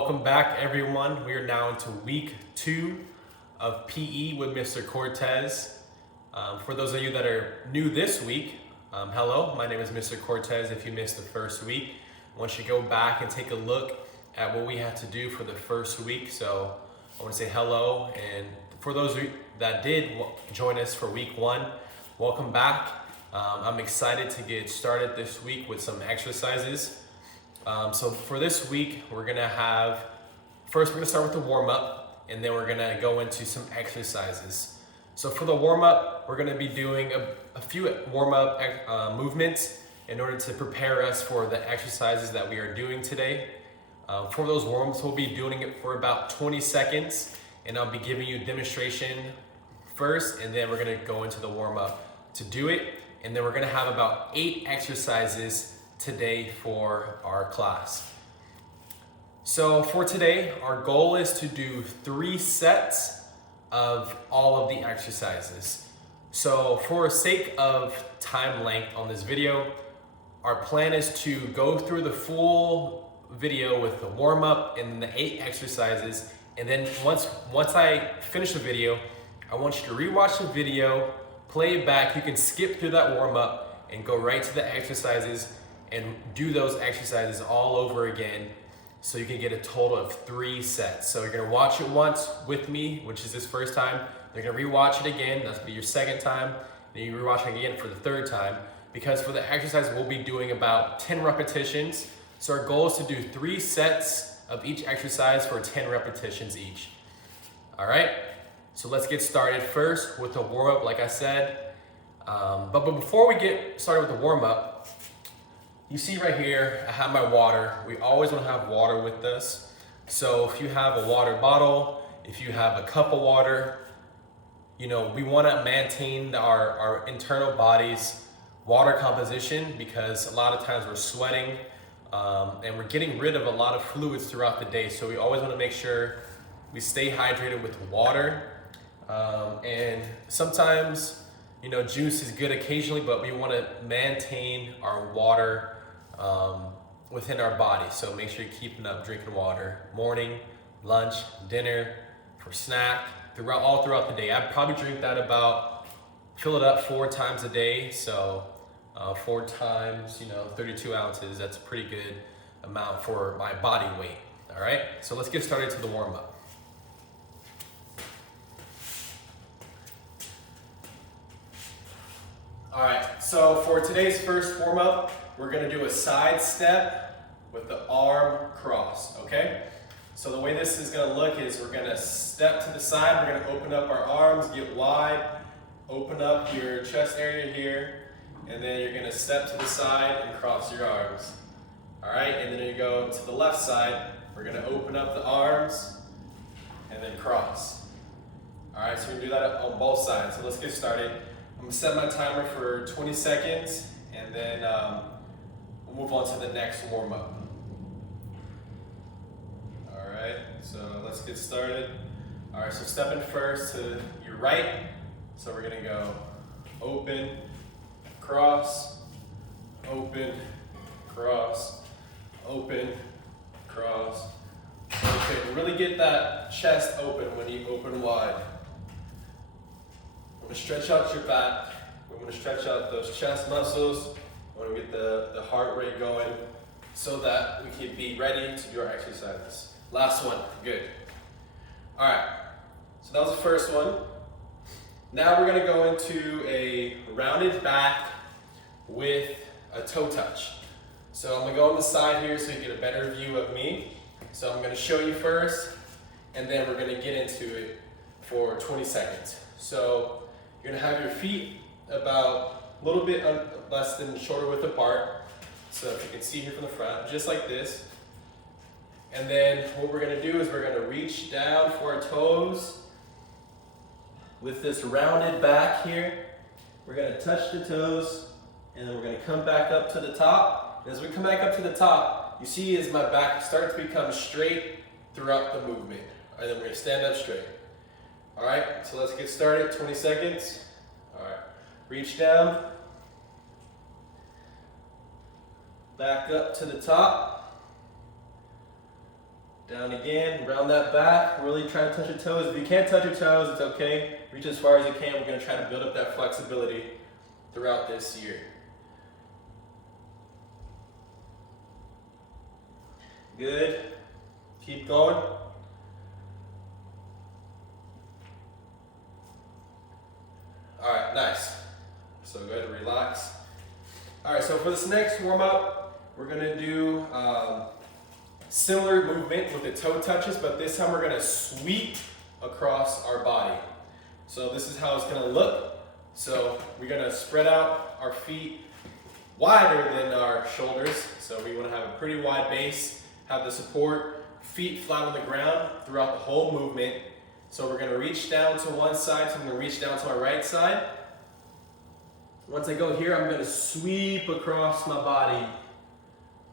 Welcome back, everyone. We are now into week 2 of PE with Mr. Cortez. For those of you that are new this week, hello, my name is Mr. Cortez. If you missed the first week, I want you to go back and take a look at what we had to do for the first week. So I want to say hello, and for those of you that did join us for week 1, welcome back. I'm excited to get started this week with some exercises. So for this week, we're gonna start with the warm up, and then we're gonna go into some exercises. So for the warm up, we're gonna be doing a few warm up movements in order to prepare us for the exercises that we are doing today. For those warm ups, we'll be doing it for about 20 seconds, and I'll be giving you a demonstration first, and then we're gonna go into the warm up to do it. And then we're gonna have about 8 exercises today for our class. So for today, our goal is to do 3 sets of all of the exercises. So for sake of time length on this video, our plan is to go through the full video with the warm up and the 8 exercises. And then once I finish the video, I want you to rewatch the video, play it back. You can skip through that warm up and go right to the exercises and do those exercises all over again, so you can get a total of 3 sets. So you're gonna watch it once with me, which is this first time. You're gonna rewatch it again, that's be your second time. Then you rewatch it again for the third time, because for the exercise, we'll be doing about 10 repetitions. So our goal is to do 3 sets of each exercise for 10 repetitions each. All right, so let's get started first with the warm up, like I said. But before we get started with the warm up, you see right here, I have my water. We always want to have water with us. So if you have a water bottle, if you have a cup of water, we want to maintain our internal body's water composition, because a lot of times we're sweating and we're getting rid of a lot of fluids throughout the day. So we always want to make sure we stay hydrated with water. And sometimes, juice is good occasionally, but we want to maintain our water within our body. So make sure you're keeping up drinking water morning, lunch, dinner, for snack, all throughout the day. I probably drink that fill it up 4 times a day. So 4 times, 32 ounces, that's a pretty good amount for my body weight. All right, so let's get started to the warm up. All right, so for today's first warm up, we're gonna do a side step with the arm cross, okay? So the way this is gonna look is we're gonna step to the side, we're gonna open up our arms, get wide, open up your chest area here, and then you're gonna step to the side and cross your arms. All right, and then you go to the left side, we're gonna open up the arms and then cross. All right, so we're gonna do that on both sides. So let's get started. I'm gonna set my timer for 20 seconds, and then we'll move on to the next warm up. All right, so let's get started. All right, so stepping first to your right. So we're gonna go open, cross, open, cross, open, cross, open. Really get that chest open when you open wide. We're gonna stretch out your back. We're gonna stretch out those chest muscles. We're gonna get the heart rate going so that we can be ready to do our exercises. Last one, good. All right, so that was the first one. Now we're gonna go into a rounded back with a toe touch. So I'm gonna go on the side here so you get a better view of me. So I'm gonna show you first, and then we're gonna get into it for 20 seconds. So you're gonna have your feet about a little bit less than shoulder width apart. So if you can see here from the front, just like this. And then what we're gonna do is we're gonna reach down for our toes with this rounded back here. We're gonna touch the toes, and then we're gonna come back up to the top. And as we come back up to the top, you see as my back starts to become straight throughout the movement. And then we're gonna stand up straight. All right, so let's get started, 20 seconds. All right, reach down, back up to the top, Down again, round that back, really try to touch your toes. If you can't touch your toes, it's okay. Reach as far as you can. We're gonna try to build up that flexibility throughout this year. Good, keep going. All right, nice. So go ahead and relax. All right, so for this next warm up, we're gonna do similar movement with the toe touches, but this time we're gonna sweep across our body. So this is how it's gonna look. So we're gonna spread out our feet wider than our shoulders. So we wanna have a pretty wide base, have the support, feet flat on the ground throughout the whole movement. So we're gonna reach down to one side, so I'm gonna reach down to my right side. Once I go here, I'm gonna sweep across my body,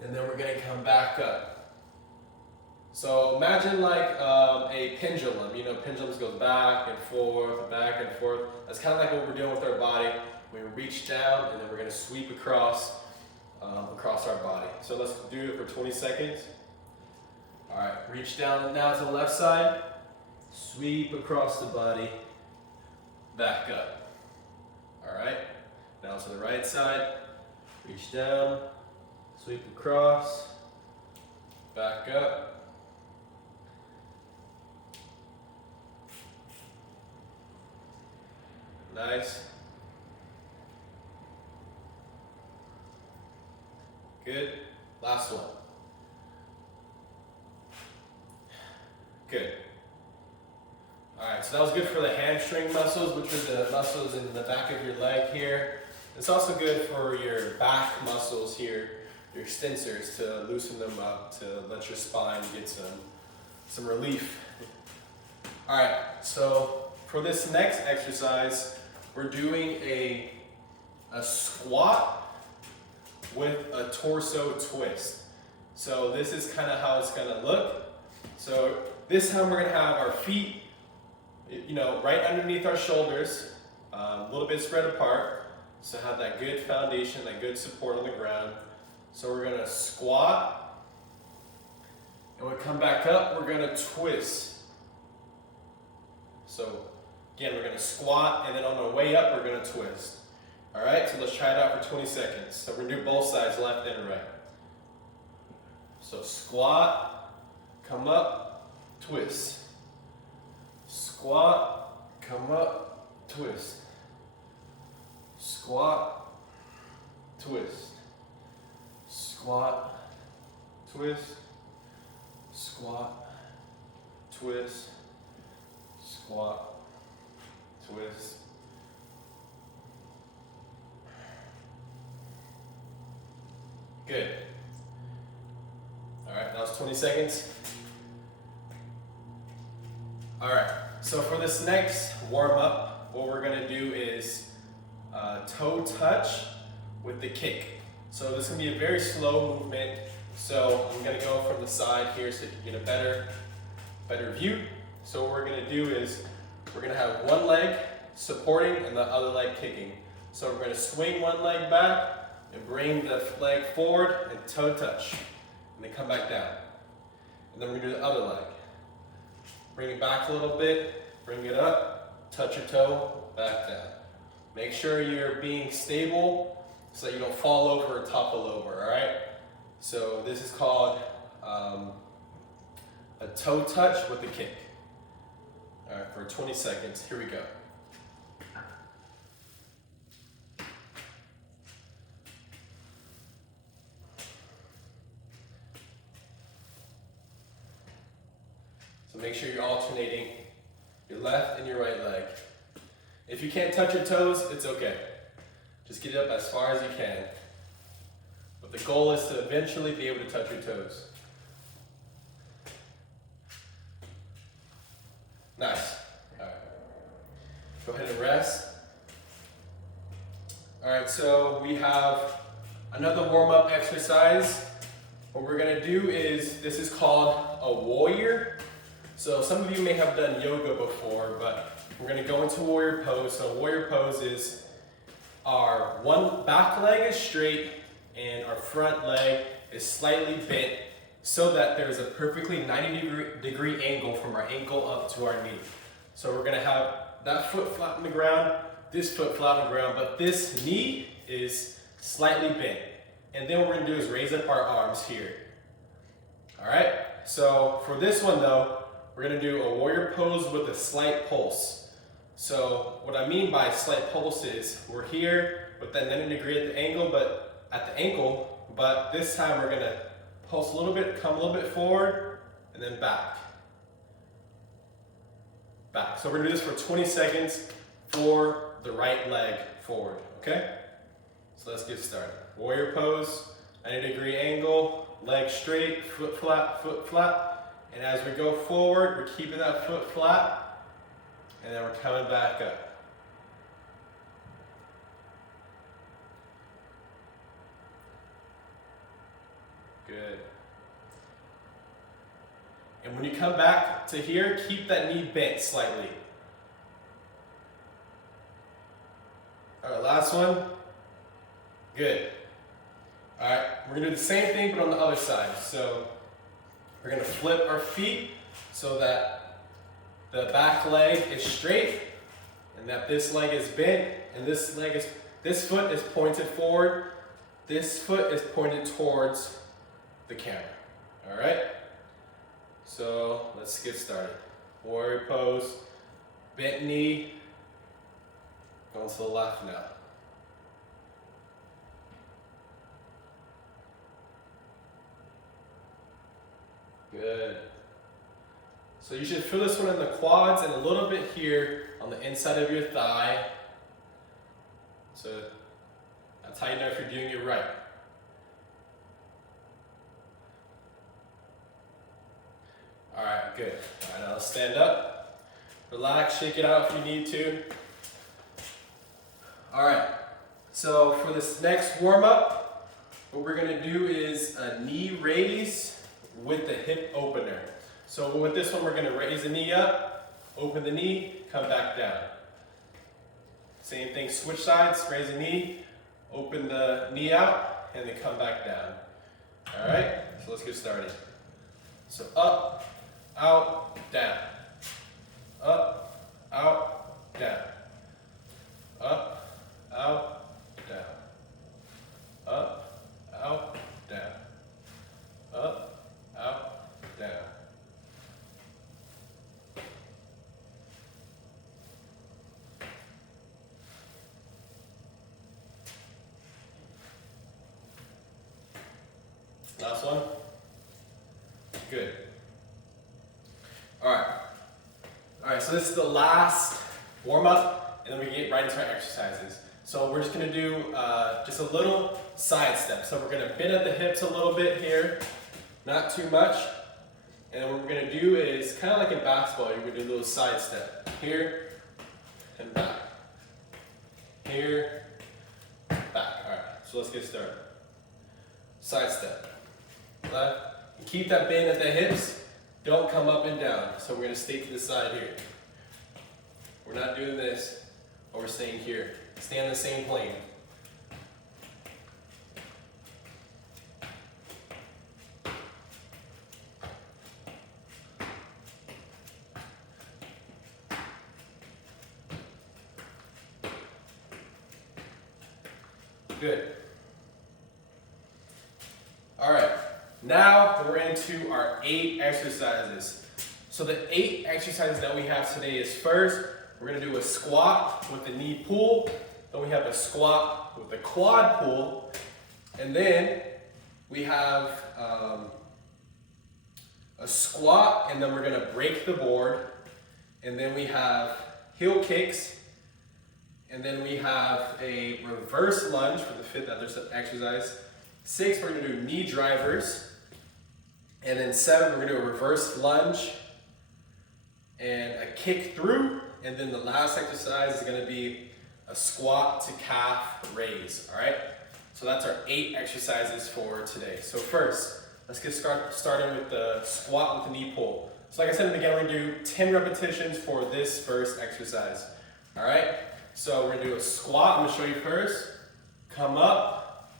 and then we're gonna come back up. So imagine like a pendulum. You know, pendulums goes back and forth, back and forth. That's kind of like what we're doing with our body. We reach down and then we're gonna sweep across our body. So let's do it for 20 seconds. All right, reach down now to the left side, sweep across the body, back up. All right, now to the right side, reach down, sweep across, back up. Nice. Good. Last one. Good. All right, so that was good for the hamstring muscles, which are the muscles in the back of your leg here. It's also good for your back muscles here, your extensors, to loosen them up, to let your spine get some relief. All right, so for this next exercise, we're doing a squat with a torso twist. So this is kind of how it's gonna look. So this time we're gonna have our feet, right underneath our shoulders, a little bit spread apart. So have that good foundation, that good support on the ground. So we're gonna squat, and when we come back up, we're gonna twist. So again, we're gonna squat, and then on the way up, we're gonna twist. All right, so let's try it out for 20 seconds. So we're gonna do both sides, left and right. So squat, come up, twist. Squat, come up, twist. Squat, twist. Squat, twist. Squat, twist. Squat, twist. Good. All right, that was 20 seconds. All right, so for this next warm up, what we're gonna do is toe touch with the kick. So this is gonna be a very slow movement. So I'm gonna go from the side here so you can get a better view. So what we're gonna do is we're gonna have one leg supporting and the other leg kicking. So we're gonna swing one leg back and bring the leg forward and toe touch. And then come back down. And then we're gonna do the other leg. Bring it back a little bit, bring it up, touch your toe, back down. Make sure you're being stable so that you don't fall over or topple over, all right? So this is called a toe touch with a kick. All right, for 20 seconds, here we go. So make sure you're alternating your left and your right leg. If you can't touch your toes, it's okay. Just get it up as far as you can. But the goal is to eventually be able to touch your toes. Nice. All right. Go ahead and rest. All right, so we have another warm-up exercise. What we're gonna do is, this is called a warrior. So some of you may have done yoga before, but we're gonna go into warrior pose. So warrior pose is our one back leg is straight and our front leg is slightly bent so that there's a perfectly 90-degree angle from our ankle up to our knee. So we're gonna have that foot flat on the ground, this foot flat on the ground, but this knee is slightly bent. And then what we're gonna do is raise up our arms here. All right, so for this one though, we're gonna do a warrior pose with a slight pulse. So what I mean by slight pulse is we're here with that 90 degree at the ankle, but this time we're gonna pulse a little bit, come a little bit forward, and then back. Back. So we're gonna do this for 20 seconds for the right leg forward, okay? So let's get started. Warrior pose, 90-degree angle, leg straight, foot flat, and as we go forward, we're keeping that foot flat, and then we're coming back up. Good. And when you come back to here, keep that knee bent slightly. All right, last one. Good. All right, we're gonna do the same thing, but on the other side. So we're gonna flip our feet so that the back leg is straight and that this leg is bent and this foot is pointed forward. This foot is pointed towards the camera. All right? So let's get started. Warrior pose, bent knee, going to the left now. Good. So you should feel this one in the quads and a little bit here on the inside of your thigh. So that's how you know if you're doing it right. All right, good. All right, now let's stand up. Relax, shake it out if you need to. All right, so for this next warm-up, what we're gonna do is a knee raise with the hip opener. So with this one, we're gonna raise the knee up, open the knee, come back down. Same thing, switch sides, raise the knee, open the knee out, and then come back down. All right, so let's get started. So up, out, down. Up, out, down. Up, out, down. Up, out, down. Up, out, down. Last one. Good. All right, so this is the last warm-up, and then we get right into our exercises. So we're just gonna do just a little side step. So we're gonna bend at the hips a little bit here, not too much. And what we're gonna do is, kind of like in basketball, you're gonna do a little side step. Here, and back. Here, back. All right, so let's get started. Side step. Left. And keep that bend at the hips. Don't come up and down. So we're gonna stay to the side here. We're not doing this, but we're staying here. Stay on the same plane. Good. All right, now we're into our 8 exercises. So the 8 exercises that we have today is first, we're gonna do a squat with the knee pull. Then we have a squat with the quad pull. And then we have a squat, and then we're gonna break the board. And then we have heel kicks. And then we have a reverse lunge for the 5th exercise. 6, we're gonna do knee drivers. And then 7, we're gonna do a reverse lunge and a kick through. And then the last exercise is gonna be a squat to calf raise, all right? So that's our 8 exercises for today. So first, let's get started with the squat with the knee pull. So like I said in the beginning, we're gonna do 10 repetitions for this first exercise, all right? So we're gonna do a squat. I'm gonna show you first. Come up,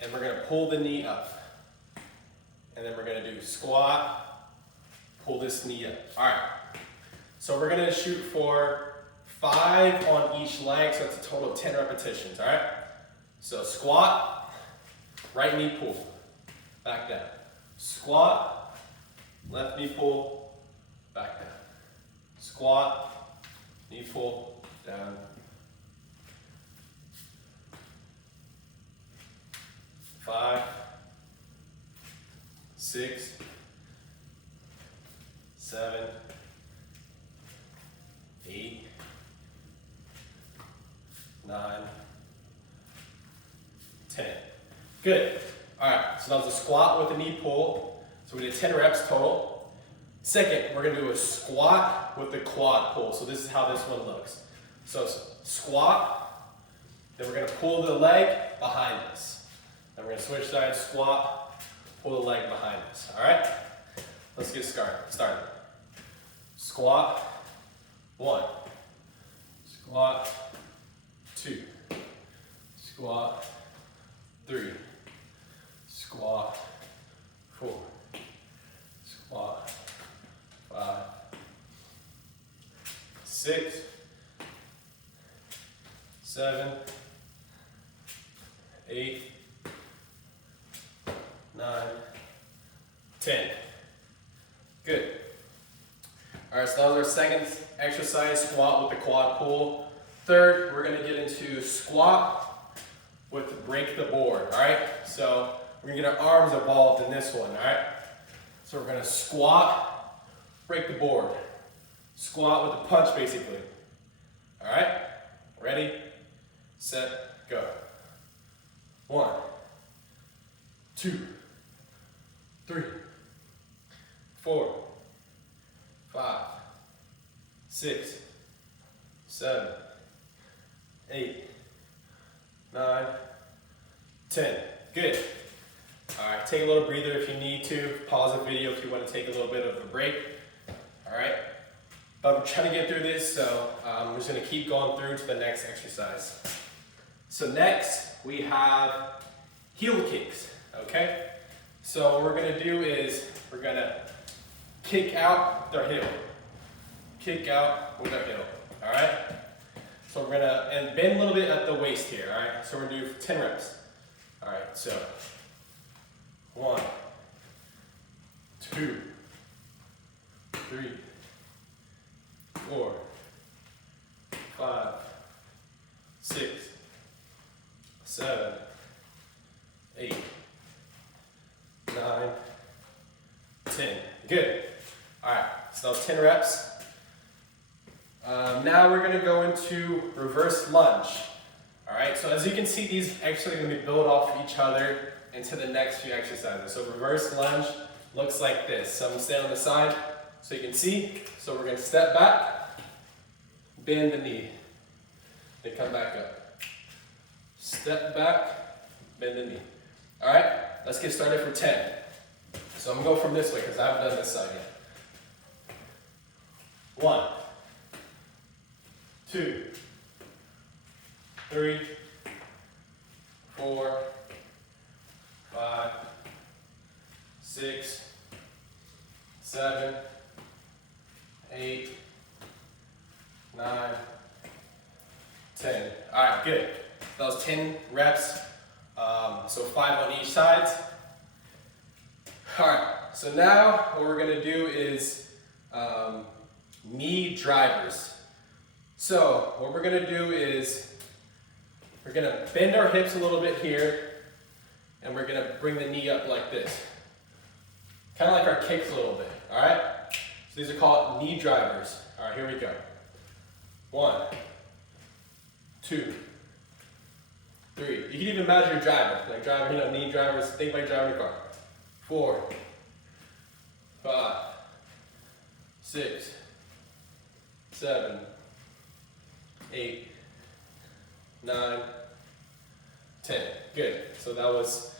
and we're gonna pull the knee up. and then we're gonna do squat, pull this knee up. All right, so we're gonna shoot for 5 on each leg, so it's a total of 10 repetitions, all right? So squat, right knee pull, back down. Squat, left knee pull, back down. Squat, knee pull, down. 5, 6, 7, 8, 9, 10. Good. All right, so that was a squat with a knee pull. So we did 10 reps total. Second, we're gonna do a squat with the quad pull. So this is how this one looks. So squat, then we're gonna pull the leg behind us. Then we're gonna switch sides, squat, pull the leg behind us. All right? Let's get started. Squat, 1. Squat, 2. Squat, 3. Squat, 4. Squat, 5. 6, 7, 8, 9, 10. Good. All right, so that was our second exercise, squat with the quad pull. Third, we're gonna get into squat with break the board, all right? So we're gonna get our arms involved in this one, all right? So we're gonna squat, break the board. Squat with a punch, basically. All right? Ready, set, go. 1, 2, 3, 4, 5, 6, 7, 8, 9, 10. Good. All right, take a little breather if you need to. Pause the video if you want to take a little bit of a break. All right? But I'm trying to get through this, so I'm just going to keep going through to the next exercise. So next, we have heel kicks, okay? So what we're going to do is we're going to kick out with our heel. Kick out with our heel, all right? So we're going to, and bend a little bit at the waist here, all right? So we're going to do 10 reps. All right, so 1, 2, 3, 4, 5, 6, 7, 8, 9, 10. Good. All right, so that was 10 reps. Now we're going to go into reverse lunge. All right, so as you can see, these actually are going to be built off each other into the next few exercises. So reverse lunge looks like this. So I'm going to stand on the side so you can see. So we're going to step back, bend the knee, then come back up. Step back, bend the knee. All right, let's get started for 10. So I'm going to go from this way because I haven't done this side yet. 1, 2, 3, 4, 5, 6, 7, 8, 9, 10. All right, good. That was 10 reps, so 5 on each side. All right, so now what we're gonna do is Knead Drivers. So what we're gonna do is we're gonna bend our hips a little bit here, and we're gonna bring the knee up like this. Kind of like our kicks a little bit, all right? So these are called Knead Drivers. All right, here we go. 1, 2, 3. You can even imagine your driver, like driving, Knead Drivers. Think like driving a car. 4, 5, 6, 7, 8, 9, 10. Good. So that was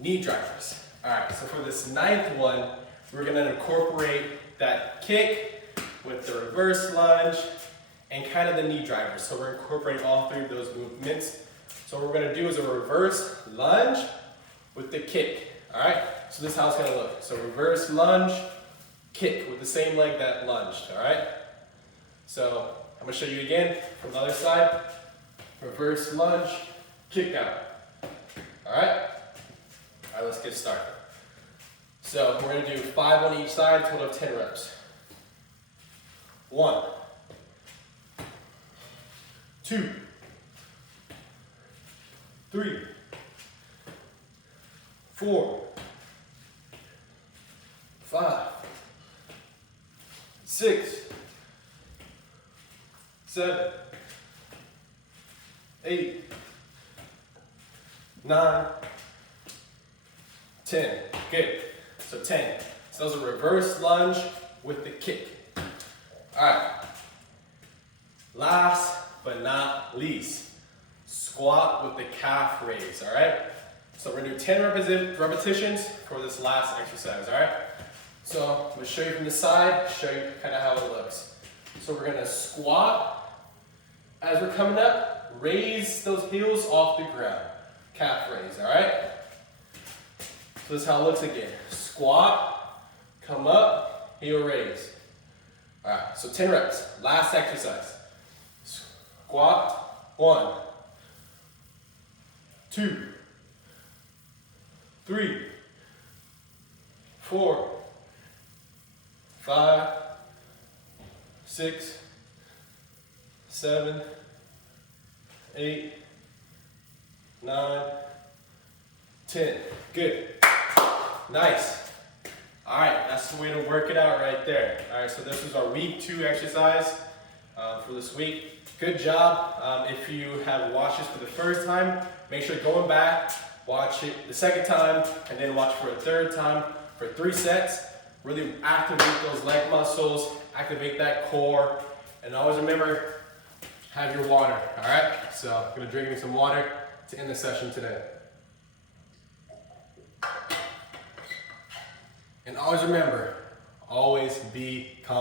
Knead Drivers. All right, so for this 9th one, we're gonna incorporate that kick with the reverse lunge and kind of the Knead Drivers. So we're incorporating all 3 of those movements. So what we're gonna do is a reverse lunge with the kick. All right, so this is how it's gonna look. So reverse lunge, kick with the same leg that lunged, all right? So I'm gonna show you again from the other side. Reverse lunge, kick out, all right? All right, let's get started. So we're gonna do 5 on each side, total of 10 reps. 1, 2, 3, 4, 5, 6, 7, 8, 9, 10. Good. So 10. So those are reverse lunge with the kick. All right. Last but not least, squat with the calf raise. All right. So we're gonna do 10 repetitions for this last exercise. All right. So I'm gonna show you from the side, show you kind of how it looks. So we're gonna squat as we're coming up, raise those heels off the ground. Calf raise. All right. So this is how it looks again. Squat, come up, heel raise. All right, so 10 reps. Last exercise. Squat, 1, 2, 3, 4, 5, 6, 7, 8, 9, 10. Good. Nice. All right, that's the way to work it out right there. All right, so this was our week 2 exercise for this week. Good job. If you have watched this for the first time, make sure going back, watch it the second time, and then watch for a third time for 3 sets. Really activate those leg muscles, activate that core, and always remember, have your water, all right? So I'm gonna drink me some water to end the session today. And always remember, always be confident.